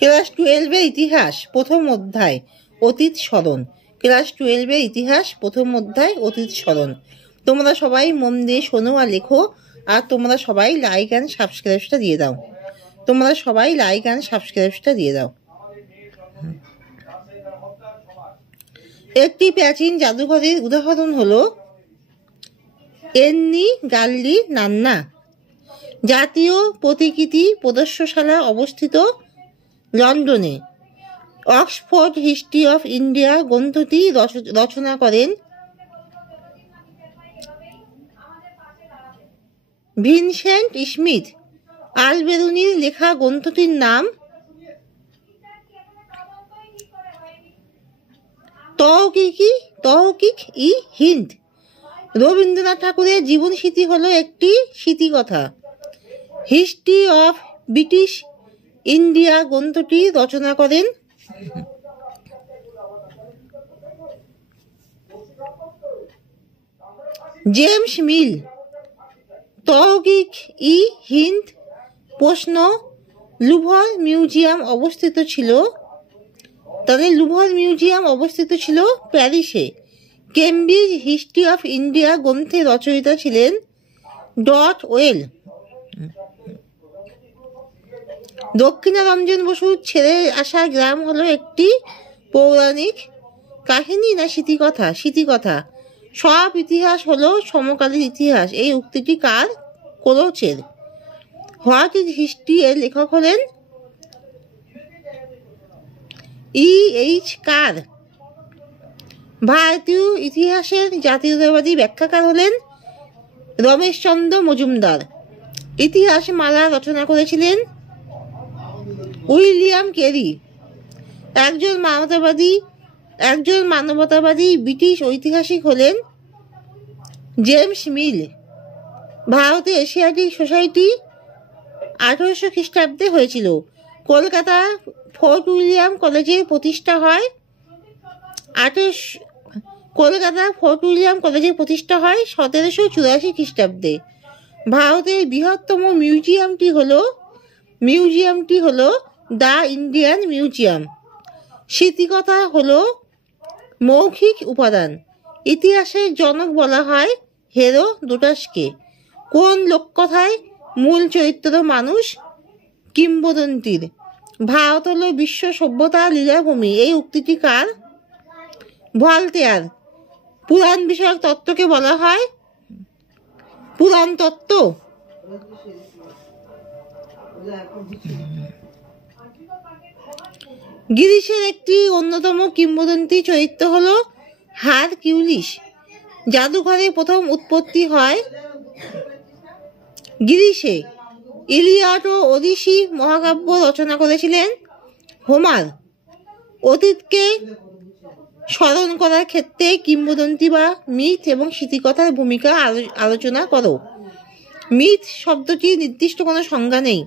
Class 12-এর ইতিহাস প্রথম অধ্যায় অতীত স্মরণ। ক্লাস 12-এর ইতিহাস প্রথম অধ্যায় অতীত স্মরণ। তোমরা সবাই মন দিয়ে শোনো আর লেখো, আর তোমরা সবাই লাইক অ্যান্ড সাবস্ক্রাইবটা দিয়ে দাও। তোমরা সবাই লাইক অ্যান্ড সাবস্ক্রাইবটা দিয়ে দাও। একটি প্রাচীন জাদুঘরের উদাহরণ হলো এন্নি গাল্লি নান্না। জাতীয় প্রতিকৃতি প্রদর্শনশালা অবস্থিত লন্ডনে। অক্সফোর্ড হিস্ট্রি অফ ইন্ডিয়া গ্রন্থটি রচনা করেন ভিনসেন্ট স্মিথ। আলবেরুনির লেখা গ্রন্থটির নাম তহকিক ই হিন্দ। রবীন্দ্রনাথ ঠাকুরের জীবন স্মৃতি হলো একটি স্মৃতিকথা। হিস্ট্রি অফ ব্রিটিশ ইন্ডিয়া গ্রন্থটি রচনা করেন জেমস মিল। তহকিক ই হিন্দ প্রশ্ন লুভর মিউজিয়াম অবস্থিত ছিল প্যারিসে। কেমব্রিজ হিস্ট্রি অফ ইন্ডিয়া গ্রন্থের রচয়িতা ছিলেন ডট ওয়েল। দক্ষিণারঞ্জন বসুর ছেড়ে আসা গ্রাম হলো একটি পৌরাণিক কাহিনী না স্মৃতিকথা। সব ইতিহাস হলো সমকালীন ইতিহাস। এই উক্তিটি কার কোলোচের। হোয়াট ইজ হিস্ট্রি এর লেখক হলেন E.H. কার। ভারতীয় ইতিহাসের জাতীয়তাবাদী ব্যাখ্যাকার হলেন রমেশচন্দ্র মজুমদার। ইতিহাস মালা রচনা করেছিলেন উইলিয়াম কেরি। একজন মানবতাবাদী ব্রিটিশ ঐতিহাসিক হলেন জেমস মিল। ভারতে এশিয়াটিক সোসাইটি 1800 খ্রিস্টাব্দে হয়েছিল। কলকাতা ফোর্ট উইলিয়াম কলেজের প্রতিষ্ঠা হয় 1784 খ্রিস্টাব্দে। ভারতের বৃহত্তম মিউজিয়ামটি হলো দ্য ইন্ডিয়ান মিউজিয়াম। স্মৃতিকথা হলো মৌখিক উপাদান। ইতিহাসের জনক বলা হয় হেরোডোটাসকে। কোন লোককথায় মূল চরিত্র মানুষ? কিংবদন্তির। ভারত হলো বিশ্ব সভ্যতার লীলাভূমি। এই উক্তিটি কার? ভলতেয়ার। পুরাণ বিষয়ক তত্ত্বকে বলা হয় পুরাণ তত্ত্ব। গ্রিসের একটি অন্যতম কিংবদন্তি চরিত্র হলো হারকিউলিস। জাদুঘরে প্রথম উৎপত্তি হয় গ্রিসে। ইলিয়াড ও ওডিসি মহাকাব্য রচনা করেছিলেন হোমার। অতীতকে স্মরণ করার ক্ষেত্রে কিংবদন্তি বা মিথ এবং স্মৃতিকথার ভূমিকা আলোচনা করো। মিথ শব্দটির নির্দিষ্ট কোনো সংজ্ঞা নেই।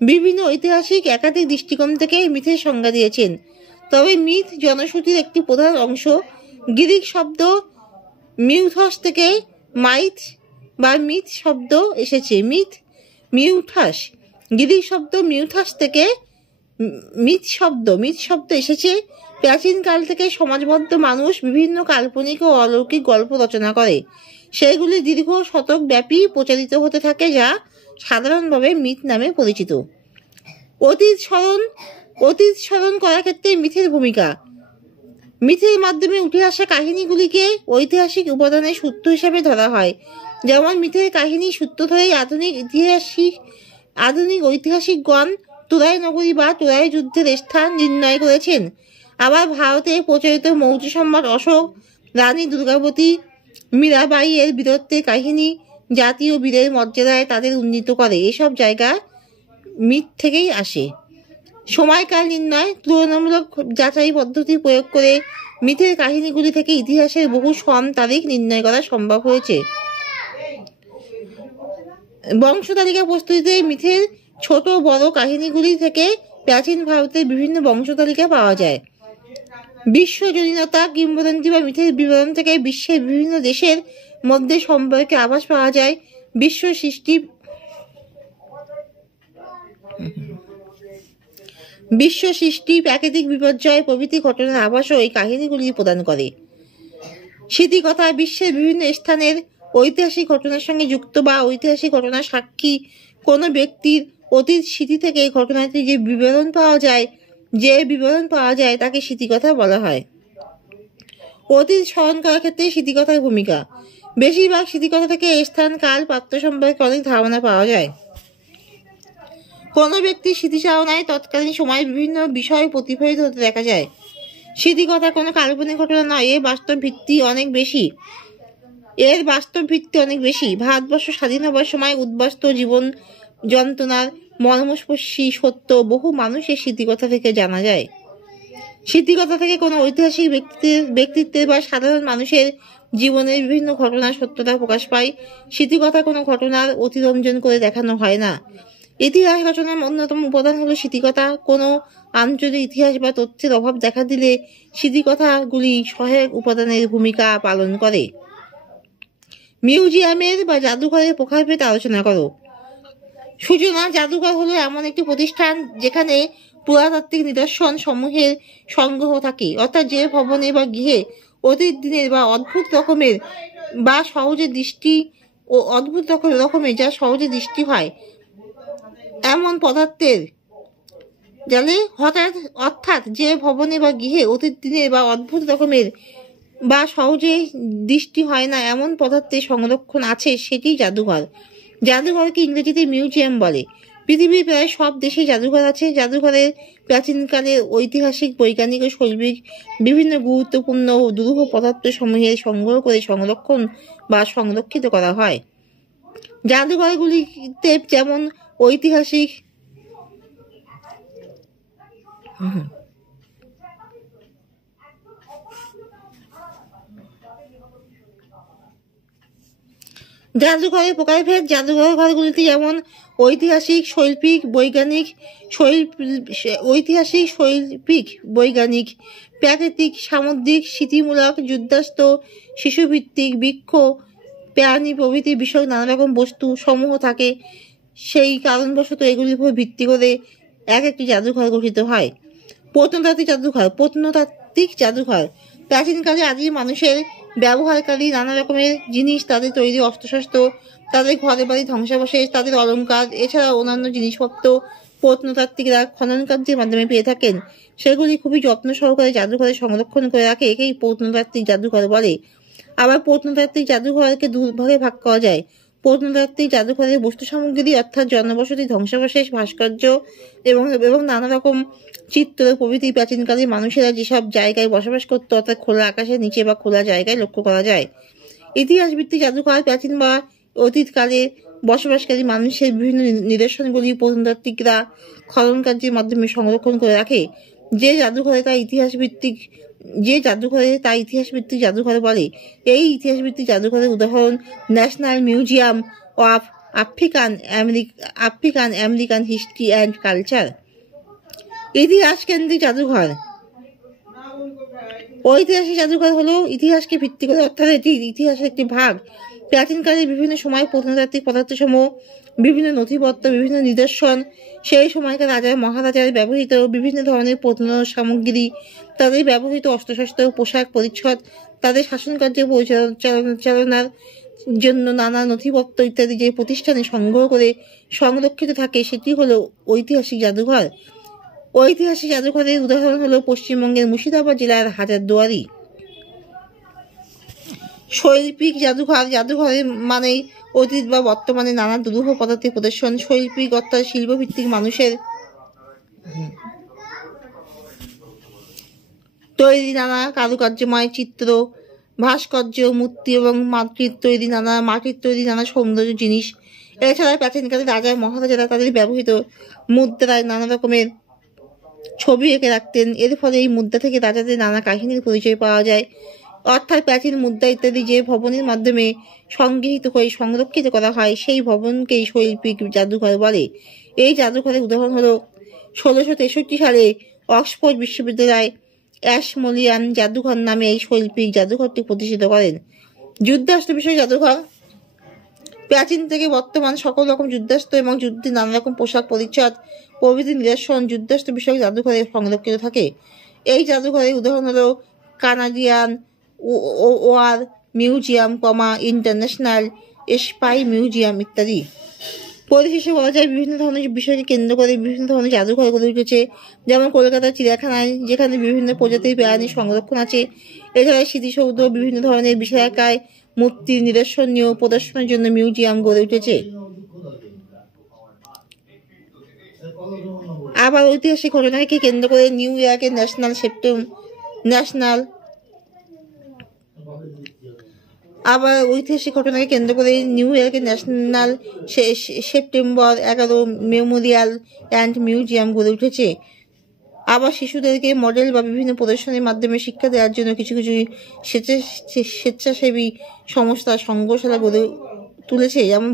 বিভিন্ন ঐতিহাসিক একাধিক দৃষ্টিকোণ থেকে মিথের সংজ্ঞা দিয়েছেন। তবে মিথ জনশ্রুতির একটি প্রধান অংশ। গ্রিক শব্দ মিউথস থেকে মাইথ বা মিথ শব্দ এসেছে। মিউথাস। গ্রিক শব্দ মিউথাস থেকে মিথ শব্দ এসেছে। প্রাচীনকাল থেকে সমাজবদ্ধ মানুষ বিভিন্ন কাল্পনিক ও অলৌকিক গল্প রচনা করে। সেগুলি দীর্ঘ শতক ব্যাপী প্রচারিত হতে থাকে, যা সাধারণভাবে মিথ নামে পরিচিত। অতীত স্মরণ করার ক্ষেত্রে মিথের ভূমিকা। মিথের মাধ্যমে উঠে আসা কাহিনীগুলিকে ঐতিহাসিক উপাদানের সূত্র হিসাবে ধরা হয়। যেমন মিথের কাহিনী সূত্র ধরেই আধুনিক ঐতিহাসিকগণ তুরাই নগরী বা তুরাই যুদ্ধের স্থান নির্ণয় করেছেন। আবার ভারতে প্রচলিত মৌর্য সম্রাট অশোক, রানী দুর্গাবতী, মীরাবাই এর বীরত্বের কাহিনী জাতীয় বীরের মর্যাদায় তাদের উন্নীত করে। এসব জায়গা মিথ থেকেই আসে। সময়কাল নির্ণয়। তুলনামূলক যাচাই পদ্ধতি প্রয়োগ করে মিথের কাহিনীগুলি থেকে ইতিহাসের বহু সন তারিখ নির্ণয় করা সম্ভব হয়েছে। বংশতালিকা প্রস্তুতিতে মিথের ছোট বড় কাহিনীগুলি থেকে প্রাচীন ভারতের বিভিন্ন বংশতালিকা পাওয়া যায়। বিশ্বজনীনতা। কিংবদন্তি বা মিথের বিবরণ থেকে বিশ্বের বিভিন্ন দেশের মধ্যে সম্পর্কে আভাস পাওয়া যায়। বিশ্ব সৃষ্টি বিশ্ব সৃষ্টি, প্রাকৃতিক বিপর্যয় প্রভৃতি ঘটনার আভাসও এই কাহিনীগুলি প্রদান করে। স্মৃতিকথা বিশ্বের বিভিন্ন স্থানের ঐতিহাসিক ঘটনার সঙ্গে যুক্ত বা ঐতিহাসিক ঘটনার সাক্ষী কোনো ব্যক্তির অতীত স্মৃতি থেকে এই ঘটনাটি যে বিবরণ পাওয়া যায় তাকে স্মৃতিকথা বলা হয়। অতীত স্মরণ করার ক্ষেত্রে স্মৃতিকথার ভূমিকা। বেশিরভাগ স্মৃতিকথা থেকে স্থান, কাল, পাত্র সম্পর্কে অনেক ধারণা পাওয়া যায়। কোনো ব্যক্তির স্মৃতিচারণায় তৎকালীন সময়ে বিভিন্ন বিষয় প্রতিফলিত হতে দেখা যায়। স্মৃতিকথা কোনো কাল্পনিক ঘটনা নয়, এর বাস্তব ভিত্তি অনেক বেশি। ভারতবর্ষ স্বাধীন হবার সময় উদ্বাস্তু জীবন যন্ত্রণার মর্মস্পর্শী সত্য বহু মানুষের স্মৃতিকথা থেকে জানা যায়। স্মৃতিকথা থেকে কোনো ঐতিহাসিক ব্যক্তিত্বের বা সাধারণ মানুষের জীবনের বিভিন্ন ঘটনার সত্যতা প্রকাশ পায়। স্মৃতিকথা কোনো ঘটনার অতিরঞ্জন করে দেখানো হয় না। ইতিহাস রচনার অন্যতম উপাদান হলো স্মৃতিকথা। কোনো আঞ্চলিক ইতিহাস বা তথ্যের অভাব দেখা দিলে স্মৃতিকথাগুলি সহায়ক উপাদানের ভূমিকা পালন করে। মিউজিয়ামের বা জাদুঘরের প্রকারভেদ আলোচনা করো। সূচনা। জাদুঘর হলো এমন একটি প্রতিষ্ঠান যেখানে পুরাতাত্ত্বিক নিদর্শন সমূহের সংগ্রহ থাকে, অর্থাৎ যে ভবনে বা গৃহে অতীত দিনের বা অদ্ভুত রকমের যা সহজে দৃষ্টি হয় এমন পদার্থের অর্থাৎ যে ভবনে বা গৃহে অতীত দিনের বা অদ্ভুত রকমের বা সহজে দৃষ্টি হয় না এমন পদার্থের সংরক্ষণ আছে, সেটি জাদুঘর। জাদুঘরকে ইংরেজিতে মিউজিয়াম বলে। পৃথিবীর প্রায় সব দেশেই জাদুঘর আছে। জাদুঘরের প্রাচীনকালের ঐতিহাসিক, বৈজ্ঞানিক ও শৈল্পিক বিভিন্ন গুরুত্বপূর্ণ দুরূহ পদার্থ সমূহের সংগ্রহ করে সংরক্ষণ বা সংরক্ষিত করা হয়। জাদুঘরগুলিতে যেমন ঐতিহাসিক জাদুঘরের প্রকারভেদ। জাদুঘর ঘরগুলিতে যেমন ঐতিহাসিক, শৈল্পিক, বৈজ্ঞানিক, প্রাকৃতিক, সামুদ্রিক, স্মৃতিমূলক, যুদ্ধাস্ত, শিশুভিত্তিক, বৃক্ষ, প্রাণী প্রভৃতি বিষয়ক নানা রকম বস্তু সমূহ থাকে। সেই কারণবশত এগুলির উপর ভিত্তি করে এক একটি জাদুঘর গঠিত হয়। প্রত্নতাত্ত্বিক জাদুঘর প্রাচীনকালে আদিম মানুষের ব্যবহারকারী নানা রকমের জিনিস, তাদের তৈরি অস্ত্রশস্ত্র, তাদের ঘরে বাড়ি ধ্বংসাবশেষ, তাদের অলংকার, এছাড়া অন্যান্য জিনিসপত্র প্রত্নতাত্ত্বিকরা খনন কার্যের মাধ্যমে পেয়ে থাকেন। সেগুলি খুবই যত্ন সহকারে জাদুঘরে সংরক্ষণ করে রাখে। একেই প্রত্নতাত্ত্বিক জাদুঘর বলে। আবার প্রত্নতাত্ত্বিক জাদুঘরকে দুভাগে ভাগ করা যায়। প্রত্নতাত্ত্বিক জাদুঘরের বস্তু সামগ্রী অর্থাৎ জনবসতি, ধ্বংসাবশেষ, ভাস্কর্য এবং নানা রকম চিত্র প্রভৃতি প্রাচীনকালে মানুষেরা যেসব জায়গায় বসবাস করতো, অর্থাৎ খোলা আকাশের নিচে বা খোলা জায়গায় লক্ষ্য করা যায়। ইতিহাস ভিত্তিক জাদুঘর প্রাচীন বা অতীতকালে বসবাসকারী মানুষের বিভিন্ন নিদর্শনগুলি প্রত্নতাত্ত্বিকরা খনন কার্যের মাধ্যমে সংরক্ষণ করে রাখে। যে জাদুঘরে তা ইতিহাস ভিত্তিক জাদুঘর বলে। এই ইতিহাস ভিত্তিক জাদুঘরের উদাহরণ national museum of African American history and culture. ইতিহাস কেন্দ্রিক জাদুঘর। ঐতিহাসিক জাদুঘর হলো ইতিহাসকে ভিত্তি করে, অর্থাৎ এটি ইতিহাসের একটি ভাগ। প্রাচীনকালে বিভিন্ন সময় প্রত্নতাত্ত্বিক পদার্থসমূহ, বিভিন্ন নথিপত্র, বিভিন্ন নিদর্শন, সেই সময়কার রাজা মহারাজার ব্যবহৃত বিভিন্ন ধরনের প্রত্ন সামগ্রী, তাদের ব্যবহৃত অস্ত্রশস্ত্র, পোশাক পরিচ্ছদ, তাদের শাসনকার্য পরিচালনার জন্য নানা নথিপত্র ইত্যাদি যে প্রতিষ্ঠানে সংগ্রহ করে সংরক্ষিত থাকে, সেটি হলো ঐতিহাসিক জাদুঘর। ঐতিহাসিক জাদুঘরের উদাহরণ হলো পশ্চিমবঙ্গের মুর্শিদাবাদ জেলার হাজারদুয়ারি। শৈল্পিক জাদুঘর। জাদুঘরের মানেই অতীত বা বর্তমানে নানা দুরূহ পদার্থের প্রদর্শন। শৈল্পিক অর্থাৎ শিল্পভিত্তিক মানুষের তৈরি নানা কারুকার্যময় চিত্র, ভাস্কর্য, মূর্তি এবং মাটির তৈরি নানা সৌন্দর্য জিনিস। এছাড়া প্রাচীনকালে রাজা মহারাজারা তাদের ব্যবহৃত মুদ্রায় নানা রকমের ছবি এঁকে রাখতেন। এর ফলে এই মুদ্রা থেকে রাজাদের নানা কাহিনীর পরিচয় পাওয়া যায়। অর্থাৎ প্রাচীন মুদ্রা ইত্যাদি যে ভবনের মাধ্যমে সংগৃহীত হয়ে সংরক্ষিত করা হয়, সেই ভবনকেই শৈল্পিক জাদুঘর বলে। এই জাদুঘরের উদাহরণ হলো 1663 সালে অক্সফোর্ড বিশ্ববিদ্যালয় অ্যাশমোলিয়ান জাদুঘর নামে এই শৈল্পিক জাদুঘরটি প্রতিষ্ঠিত করেন। যুদ্ধাস্ত্র বিষয় জাদুঘর। প্রাচীন থেকে বর্তমান সকল রকম যুদ্ধাস্ত্র এবং যুদ্ধের নানা রকম পোশাক পরিচ্ছদ প্রভৃতি নিদর্শন যুদ্ধাস্ত্র বিষয়ক জাদুঘরে সংরক্ষিত থাকে। এই জাদুঘরের উদাহরণ হল Canadian war museum, international spy museum ইত্যাদি। পরিশেষে বলা যায় বিভিন্ন ধরনের বিষয়কে কেন্দ্র করে বিভিন্ন ধরনের জাদুঘর গড়ে উঠেছে, যেমন কলকাতার চিড়িয়াখানায় যেখানে বিভিন্ন প্রজাতির প্রাণীর সংরক্ষণ আছে। এছাড়া স্মৃতিসৌধ বিভিন্ন ধরনের বিশালাকায় মূর্তি নিদর্শন নিয়েও প্রদর্শনের জন্য মিউজিয়াম গড়ে উঠেছে। আবার ঐতিহাসিক ঘটনাকে কেন্দ্র করে নিউ ইয়র্কের national September 11 Memorial and museum গড়ে উঠেছে। আবার শিশুদেরকে মডেল বা বিভিন্ন প্রদর্শনীর মাধ্যমে শিক্ষা দেওয়ার জন্য কিছু কিছু স্বেচ্ছাসেবী সংস্থা সংগ্রহশালা গড়ে তুলেছে, যেমন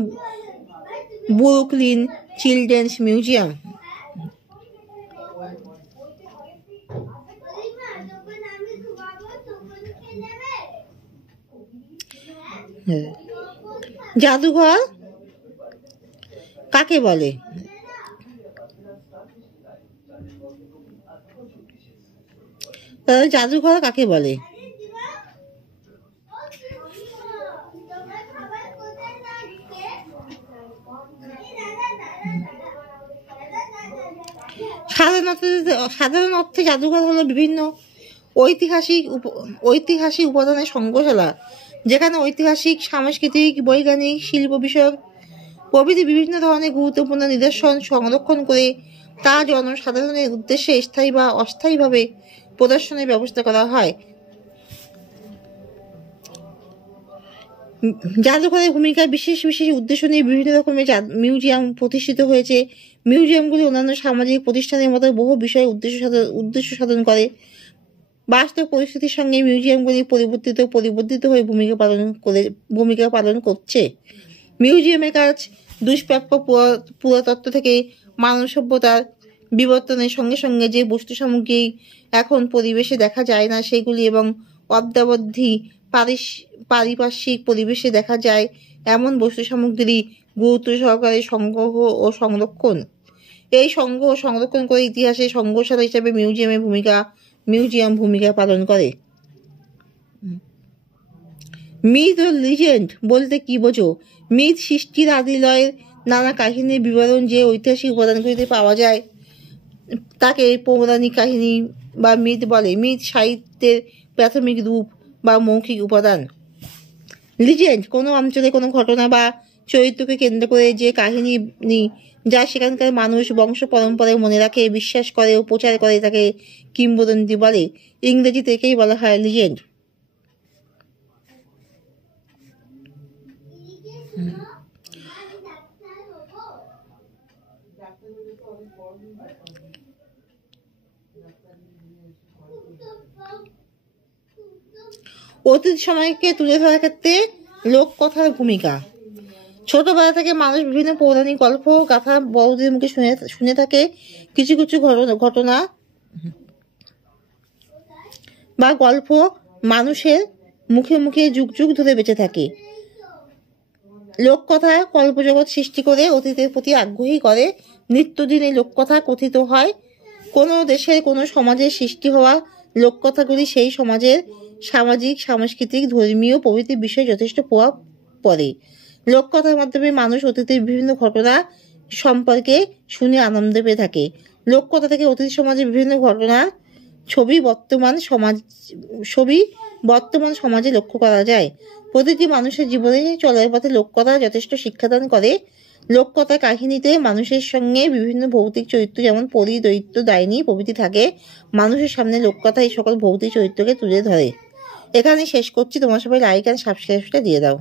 ব্রুকলিন চিলড্রেন্স মিউজিয়াম। জাদুঘর কাকে বলে? জাদুঘর কাকে বলে? সাধারণ অর্থে জাদুঘর হলো বিভিন্ন ঐতিহাসিক উপাদানের সংগ্রহশালা, যেখানে ঐতিহাসিক, সাংস্কৃতিক, বৈজ্ঞানিক, শিল্প বিষয়ক প্রভৃতি বিভিন্ন ধরনের গুরুত্বপূর্ণ নিদর্শন সংরক্ষণ করে তা জনসাধারণের উদ্দেশ্যে স্থায়ী বা অস্থায়ীভাবে প্রদর্শনের ব্যবস্থা করা হয়। জাদুঘরের ভূমিকা বিশেষ বিশেষ উদ্দেশ্য নিয়ে বিভিন্ন রকমের মিউজিয়াম প্রতিষ্ঠিত হয়েছে। মিউজিয়ামগুলি অন্যান্য সামাজিক প্রতিষ্ঠানের মতো বহু বিষয়ে উদ্দেশ্য সাধন করে। বাস্তব পরিস্থিতির সঙ্গে মিউজিয়ামগুলি পরিবর্তিত হয়ে ভূমিকা পালন করছে। মিউজিয়ামের কাজ দুষ্প্রাপ্য পুরাতত্ত্ব থেকে মানব সভ্যতার বিবর্তনের সঙ্গে সঙ্গে যে বস্তু সামগ্রী এখন পরিবেশে দেখা যায় না সেগুলি এবং অদ্যাবধি পারিপার্শ্বিক পরিবেশে দেখা যায় এমন বস্তু সামগ্রী গুরুত্ব সহকারে সংগ্রহ ও সংরক্ষণ। এই সংগ্রহ ও সংরক্ষণ করে ইতিহাসে সংগ্রহশালা হিসাবে মিউজিয়াম ভূমিকা পালন করে। মিথ ও লিজেন্ড বলতে কি বোঝো? মিথ সৃষ্টির আদিলয়ের নানা কাহিনীর বিবরণ যে ঐতিহাসিক উপাদানগুলিতে পাওয়া যায় তাকে পৌরাণিক কাহিনী বা মিথ বলে। মিথ সাহিত্যের প্রাথমিক রূপ বা মৌখিক উপাদান। লিজেন্ড কোনো অঞ্চলে কোনো ঘটনা বা চরিত্রকে কেন্দ্র করে যে কাহিনী যা সেখানকার মানুষ বংশ পরম্পরায় মনে রাখে, বিশ্বাস করে ও প্রচার করে তাকে কিংবদন্তি বলে। ইংরেজিতে একেই বলা হয় লিজেন্ড। অতীত সময়কে তুলে ধরার ক্ষেত্রে লোককথার ভূমিকা। ছোটবেলা থেকে মানুষ বিভিন্ন পৌরাণিক গল্প গাথা বড়দের মুখে শুনে থাকে। কিছু কিছু ঘটনা বা গল্প মানুষের মুখে মুখে যুগ যুগ ধরে বেঁচে থাকে। লোককথা কল্পজগৎ সৃষ্টি করে অতীতের প্রতি আগ্রহী করে। নিত্যদিন এই লোককথা কথিত হয়। কোনো দেশের কোনো সমাজের সৃষ্টি হওয়া লোককথাগুলি সেই সমাজের সামাজিক, সাংস্কৃতিক, ধর্মীয় প্রভৃতি বিষয়ে যথেষ্ট প্রভাব পড়ে। লোককথার মাধ্যমে মানুষ অতীতের বিভিন্ন ঘটনা সম্পর্কে শুনে আনন্দ পেয়ে থাকে। লোককথা থেকে অতীত সমাজের বিভিন্ন ঘটনার ছবি বর্তমান সমাজে লক্ষ্য করা যায়। প্রতিটি মানুষের জীবনে চলার পথে লোককথা যথেষ্ট শিক্ষাদান করে। লোককথা কাহিনীতে মানুষের সঙ্গে বিভিন্ন ভৌতিক চরিত্র যেমন পরী, দৈত্য, ডাইনি প্রভৃতি থাকে। মানুষের সামনে লোককথা এই সকল ভৌতিক চরিত্রকে তুলে ধরে। এখানে শেষ করছি। তোমরা সবাই লাইক অ্যান্ড সাবস্ক্রাইবটা দিয়ে দাও।